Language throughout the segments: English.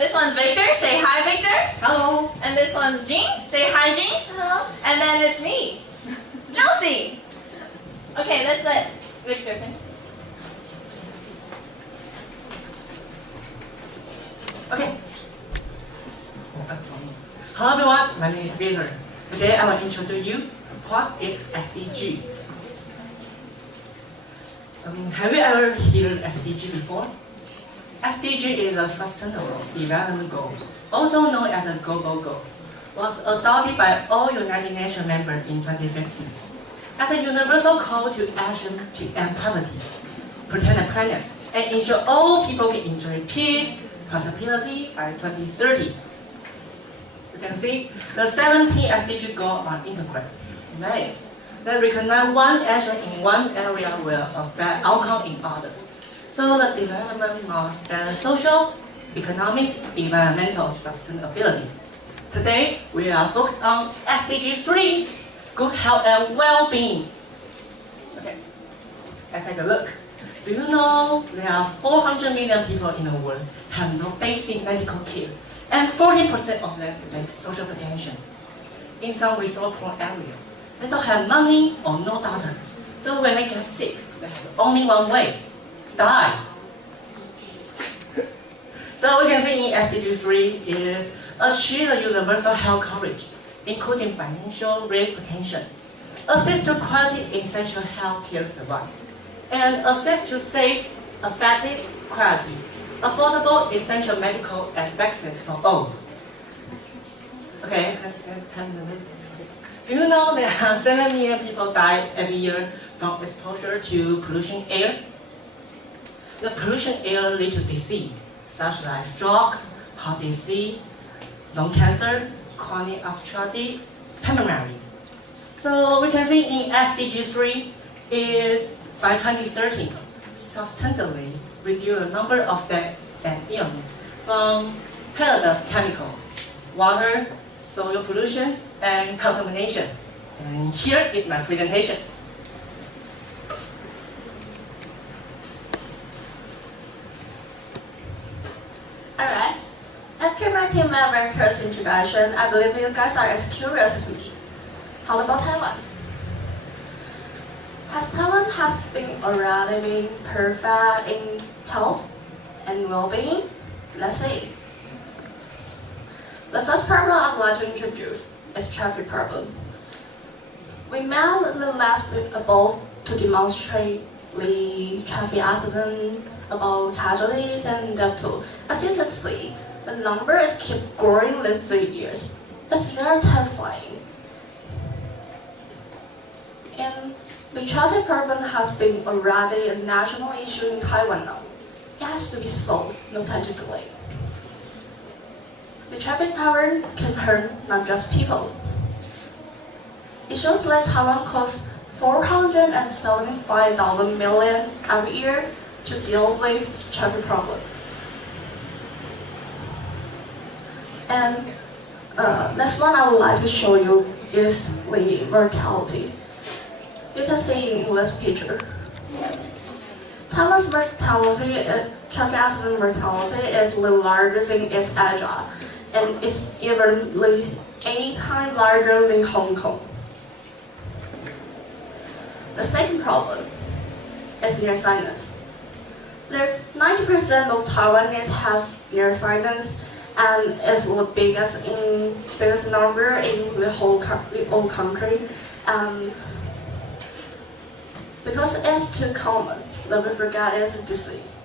This one's Victor. Say hi, Victor. Hello. And this one's Jean. Say hi, Jean. Hello. And then it's me, Josie. Okay, let's let Victor finish. Okay. Hello everyone, my name is Victor. Today I will introduce you what is SDG. Have you ever heard SDG before? SDG is a Sustainable Development Goal, also known as the Global Goal, was adopted by all United Nations members in 2015 as a universal call to action to end poverty, protect the planet, and ensure all people can enjoy peace, prosperity by 2030. You can see the 17 SDG goals are integrated. That is, they recognize one action in one area will affect outcome in others. So the development must balance social, economic, environmental sustainability. Today, we are focused on SDG 3, good health and well-being. Okay, let's take a look. Do you know there are 400 million people in the world have no basic medical care, and 40% of them lack social protection. In some resource-poor areas, they don't have money or no doctor. So when they get sick, they have only one way: die. So we can see in SDG 3 is achieve a universal health coverage, including financial rate protection, access to quality essential health care service, and access to safe, effective, quality, affordable essential medical and vaccines for all. Okay, let's get 10 minutes. Do you know there are 7 million people die every year from exposure to pollution air? The pollution air leads to disease such as stroke, heart disease, lung cancer, chronic obstructive pulmonary. So we can see in SDG 3 is by 2030, sustainably reduce the number of deaths and illness from hazardous chemical, water, soil pollution, and contamination. And here is my presentation. Alright. After my team member's first introduction, I believe you guys are as curious as me. How about Taiwan? Has Taiwan has been already been perfect in health and well-being? Let's see. The first problem I would like to introduce is traffic problem. We met the last week above to demonstrate the traffic accident, about casualties and death toll. As you can see, the number is keep growing these 3 years. It's very terrifying. And the traffic problem has been already a national issue in Taiwan now. It has to be solved, no time to delay. The traffic pattern can hurt not just people. It shows that Taiwan costs $475 million every year to deal with traffic problem. And next one I would like to show you is the mortality. You can see in this picture. Taiwan's mortality, traffic accident mortality is the largest in East Asia, and it's even 8 times larger than Hong Kong. The second problem is nearsightedness. There's 90% of Taiwanese has nearsightedness, and it's the biggest number in the whole country. Because it's too common, that we forget it's a disease.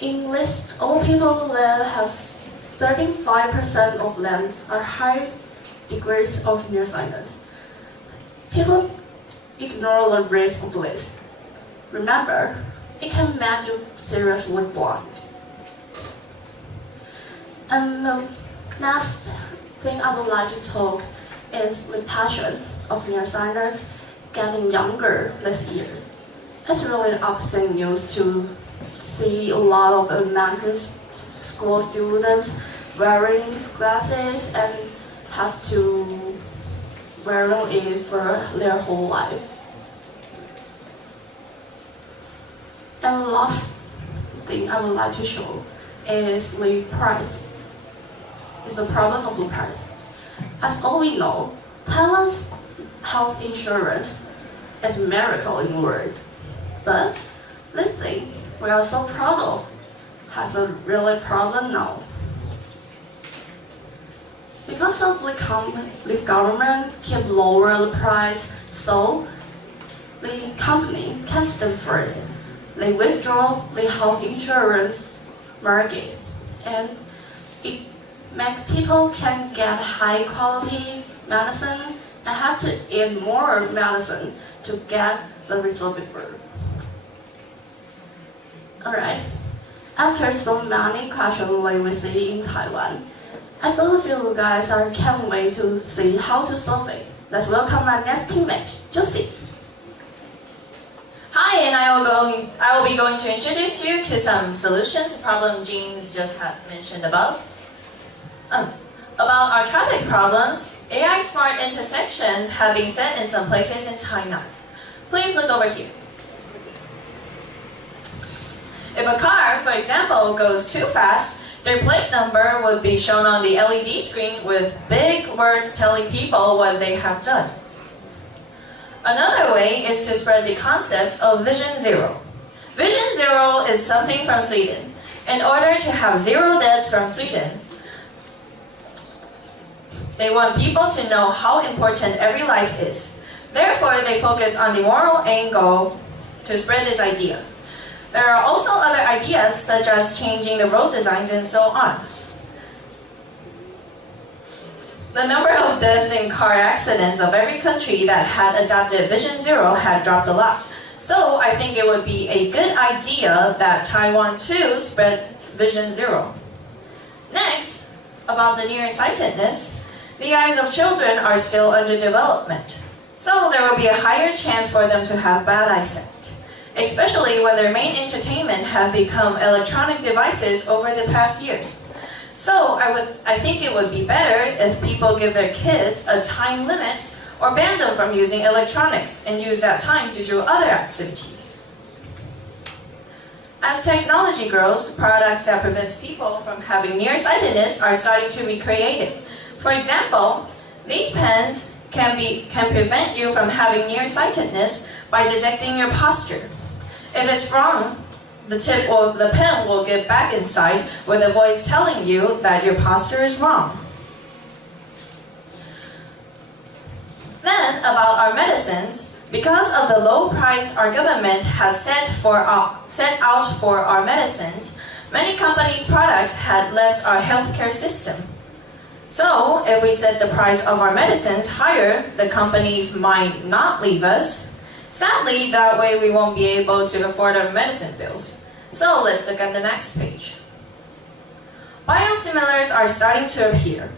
In list, all people that have 35% of them are high degrees of nearsightedness. People ignore the risk of this. Remember, it can make you seriously blind. And the last thing I would like to talk is the passion of nearsightedness getting younger these years. It's really upsetting news to see a lot of elementary school students wearing glasses and have to wear it for their whole life. And the last thing I would like to show is the price. It's the problem of the price. As all we know, Taiwan's health insurance is a miracle in the world. But this thing we are so proud of has a really problem now. Because of the government keep lower the price, so the company can stand for it. They withdraw the health insurance market, and it makes people can get high quality medicine and have to eat more medicine to get the result before. Alright, after so many questions we see in Taiwan, I believe you guys can't wait to see how to solve it. Let's welcome my next teammate, Josie. Hi, and I will be going to introduce you to some solutions to problem Jeans just had mentioned above. About our traffic problems, AI smart intersections have been set in some places in China. Please look over here. If a car, for example, goes too fast, their plate number would be shown on the LED screen with big words telling people what they have done. Another way is to spread the concept of Vision Zero. Vision Zero is something from Sweden. In order to have zero deaths from Sweden, they want people to know how important every life is. Therefore, they focus on the moral angle to spread this idea. There are also other ideas such as changing the road designs and so on. The number of deaths in car accidents of every country that had adopted Vision Zero had dropped a lot. So I think it would be a good idea that Taiwan too spread Vision Zero. Next, about the nearsightedness, the eyes of children are still under development. So there will be a higher chance for them to have bad eyesight, especially when their main entertainment have become electronic devices over the past years. So I think it would be better if people give their kids a time limit or ban them from using electronics and use that time to do other activities. As technology grows, products that prevent people from having nearsightedness are starting to be created. For example, these pens can prevent you from having nearsightedness by detecting your posture. If it's wrong, the tip of the pen will get back inside with a voice telling you that your posture is wrong. Then, about our medicines, because of the low price our government has set out for our medicines, many companies' products had left our healthcare system. So, if we set the price of our medicines higher, the companies might not leave us. Sadly, that way we won't be able to afford our medicine bills. So let's look at the next page. Biosimilars are starting to appear.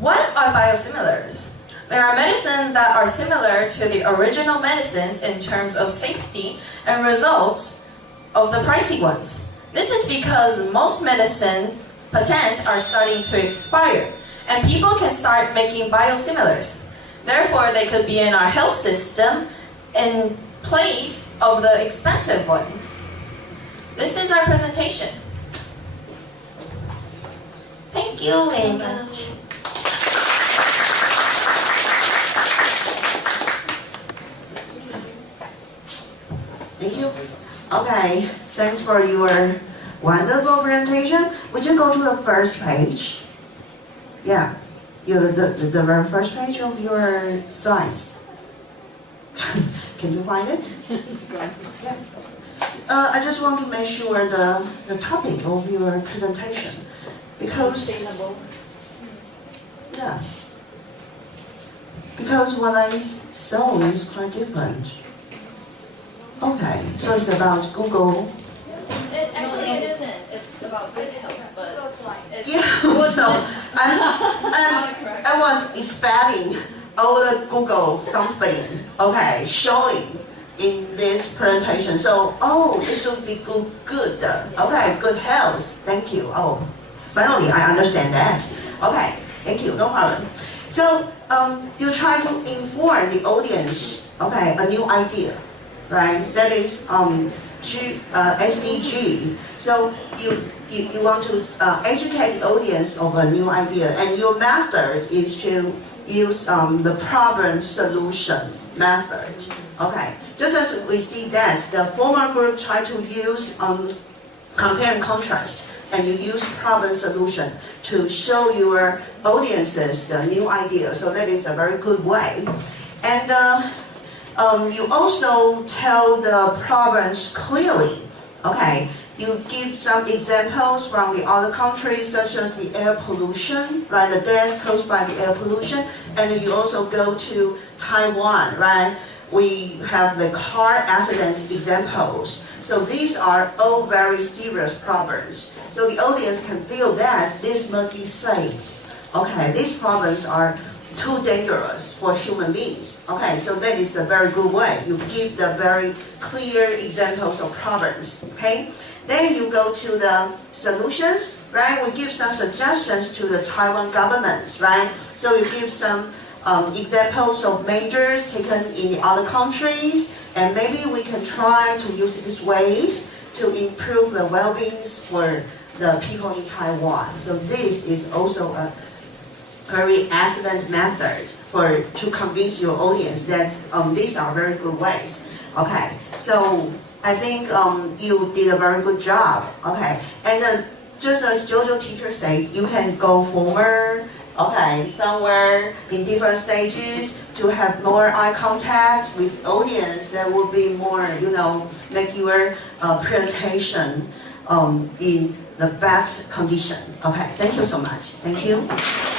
What are biosimilars? There are medicines that are similar to the original medicines in terms of safety and results of the pricey ones. This is because most medicines patents are starting to expire, and people can start making biosimilars. Therefore, they could be in our health system in place of the expensive ones. This is our presentation. Thank you very much. Thank you. Okay, thanks for your wonderful presentation. Would you go to the first page? Yeah, the very first page of your slides. Can you find it? Yeah. I just want to make sure the topic of your presentation, because yeah, because what I saw is quite different. Okay, so it's about Google. Actually, it isn't. It's about good health, but it's Yeah, so I was expecting all the Google something, okay, showing in this presentation. So, oh, this should be good, okay, good health. Thank you. Oh, finally, I understand that. Okay, thank you, no problem. So, you try to inform the audience, okay, a new idea, right? That is SDG. So you want to educate the audience of a new idea, and your method is to use the problem solution method. Okay, just as we see that the former group try to use compare and contrast, and you use problem solution to show your audiences the new idea. So that is a very good way. And you also tell the problems clearly. Okay, you give some examples from the other countries, such as the air pollution, right? The deaths caused by the air pollution, and then you also go to Taiwan, right? We have the car accident examples. So these are all very serious problems. So the audience can feel that this must be safe. Okay, these problems are too dangerous for human beings. Okay, so that is a very good way. You give the very clear examples of problems. Okay, then you go to the solutions, right? We give some suggestions to the Taiwan government, right? So you give some examples of measures taken in the other countries, and maybe we can try to use these ways to improve the well-being for the people in Taiwan. So this is also a very excellent method to convince your audience that these are very good ways. Okay, so I think you did a very good job. Okay, and just as Jojo teacher said, you can go forward. Okay, somewhere in different stages to have more eye contact with audience. That would be more, make your presentation in the best condition. Okay, thank you so much. Thank you.